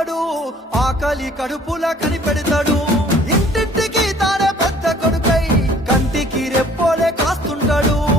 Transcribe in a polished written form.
కాపాడుతాడు, ఆకలి కడుపుల కనిపెడతాడు. ఇంటింటికి తానే పెద్ద కొడుకై కంటికి రెప్పోలే కాస్తుంటాడు.